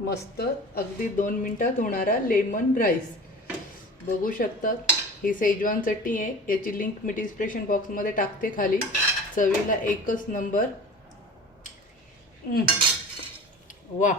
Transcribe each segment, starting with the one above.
मस्त अगदी 2 मिनिटात होणारा लेमन राईस बघू शकता। ही सेजवान चटणी आहे, याची लिंक मी डिस्क्रिप्शन बॉक्समध्ये टाकते खाली। चवीला एकच नंबर। वा।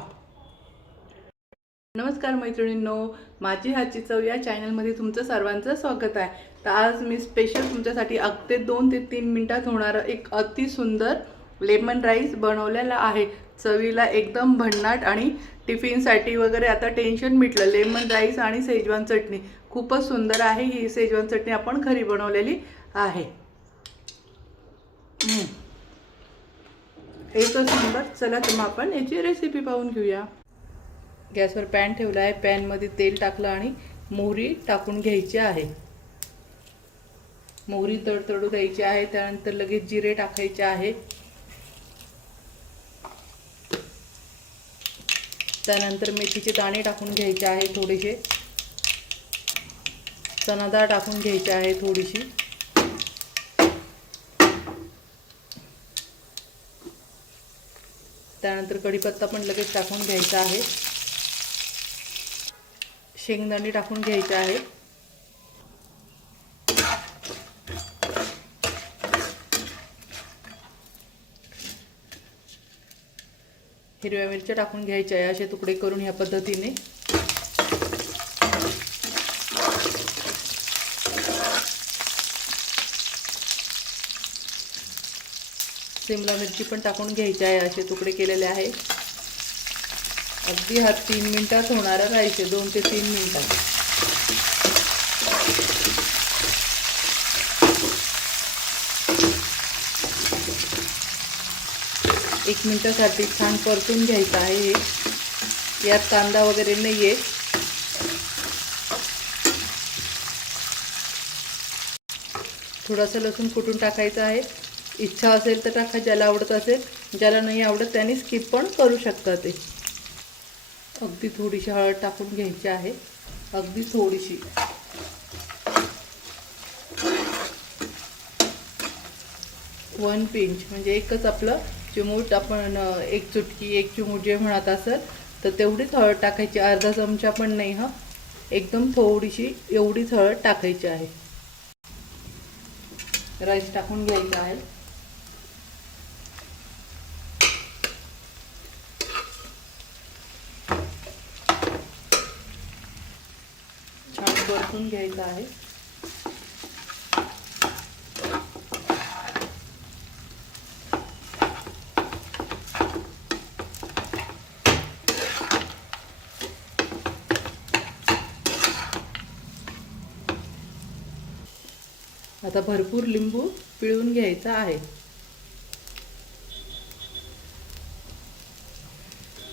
नमस्कार मैत्रिणींनो, माझी हातची चव या चॅनलमध्ये तुमचं सर्वांचं स्वागत आहे। तर आज मी स्पेशल तुमच्यासाठी अगदी 2 ते 3 मिनिटात होणारा एक अति सुंदर लेमन राईस बनवलेला आहे। चवीला एकदम भन्नाट आणि टिफिनसाठी वगैरे आता टेन्शन मिटलं। लेमन राईस आणि सेजवान चटणी खूपच सुंदर आहे। ही सेजवान चटणी आपण घरी बनवलेली आहे। एकच नंबर। चला तर मग आपण याची रेसिपी पाहून घेऊया। गॅसवर पॅन ठेवला आहे, पॅन मध्ये तेल टाकलं आणि मोहरी टाकून घ्यायची आहे। मोहरी तडतडू द्यायची आहे, त्यानंतर लगेच जिरे टाकायचे आहे। त्यानंतर मेथीचे दाणे टाकून घ्यायचे आहे थोडेसे। चना डाळ टाकून घ्यायची आहे थोडीशी। त्यानंतर कढीपत्ता पण लगेच टाकून घ्यायचा आहे। शेंगदाणे टाकून घ्यायचे आहे। हिरव्या मिरच्या टाकून घ्यायच्या आहे, असे तुकडे करून ह्या पद्धतीने। शिमला मिरची पण टाकून घ्यायची आहे, असे तुकडे केलेले आहे। अगदी हा 3 मिनिटात होणारा राईस आहे, 2 ते 3 मिनिटात। एक मिनिटासाठी छान परतून घ्यायचं आहे। यात कांदा वगैरे नाहीये। थोडासा लसूण कुटून टाकायचा आहे। इच्छा असेल तर टाका, ज्याला आवडत असेल। ज्याला नाही आवडत त्यांनी स्किप पण करू शकता ते। अगदी थोडीशी हळद टाकून घ्यायची आहे, अगदी थोडीशी। वन पिंच म्हणजे एकच आपलं चिमूट, आपण एक चुटकी एक चिमूट जे म्हणत असेल तर तेवढीच हळद टाकायची। अर्धा चमचा पण नाही हा, एकदम थोडीशी एवढीच हळद टाकायची आहे। राईस टाकून घ्यायचा आहे। छान परतून घ्यायचा आहे। आता भरपूर लिंबू पिळून घ्यायचा आहे।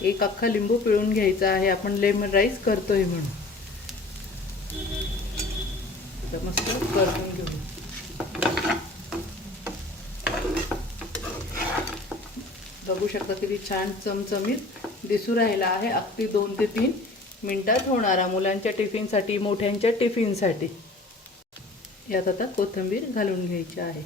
एक अख्खा लिंबू पिळून घ्यायचा आहे, आपण लेमन राईस करतोय म्हणून। मस्त परतून घेऊ। बघू शकता किती छान चमचमीत दिसू राहिला आहे। अगदी 2 ते 3 मिनिटात होणारा मुलांच्या टिफिनसाठी, मोठ्यांच्या टिफिनसाठी। यात आता कोथिंबीर घालून घ्यायची आहे।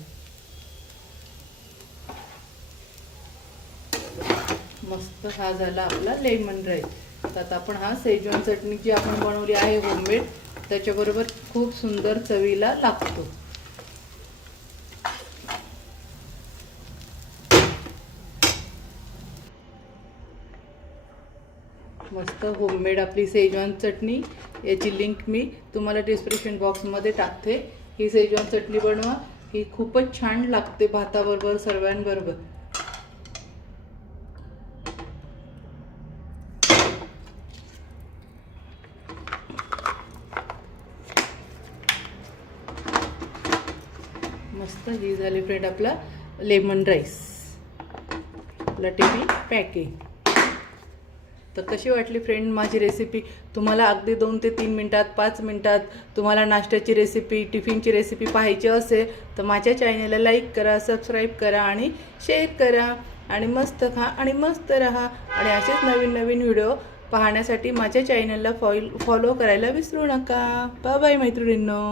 मस्त हा झाला आपला लेमन राईस। आता आपण हा सेजवान चटणी जी आपण बनवली आहे होममेड, त्याच्याबरोबर खूप सुंदर चवीला लागतो। मस्त होममेड आपली सेजवान चटणी, याची लिंक मी तुम्हाला डिस्क्रिप्शन बॉक्समध्ये टाकते। ही सेजवान चटणी बनवा, ही खूपच छान लागते भाताबरोबर, सर्वांबरोबर। मस्त ही झाली फ्रेंड आपला लेमन राईस, आपला टिफिन पॅकिंग। तर कशी वाटली फ्रेंड माझी रेसिपी? तुम्हाला अगदी 2 ते 3 मिनिटात, 5 मिनिटात तुम्हाला नाश्त्याची रेसिपी, टिफिनची रेसिपी पाहायची असेल तर माझ्या चॅनलला लाईक करा, सबस्क्राईब करा आणि शेअर करा। आणि मस्त खा आणि मस्त रहा। आणि असेच नवीन नवीन व्हिडिओ पाहण्यासाठी माझ्या चॅनलला फॉलो करायला विसरू नका। बाय बाय मैत्रिणींनो।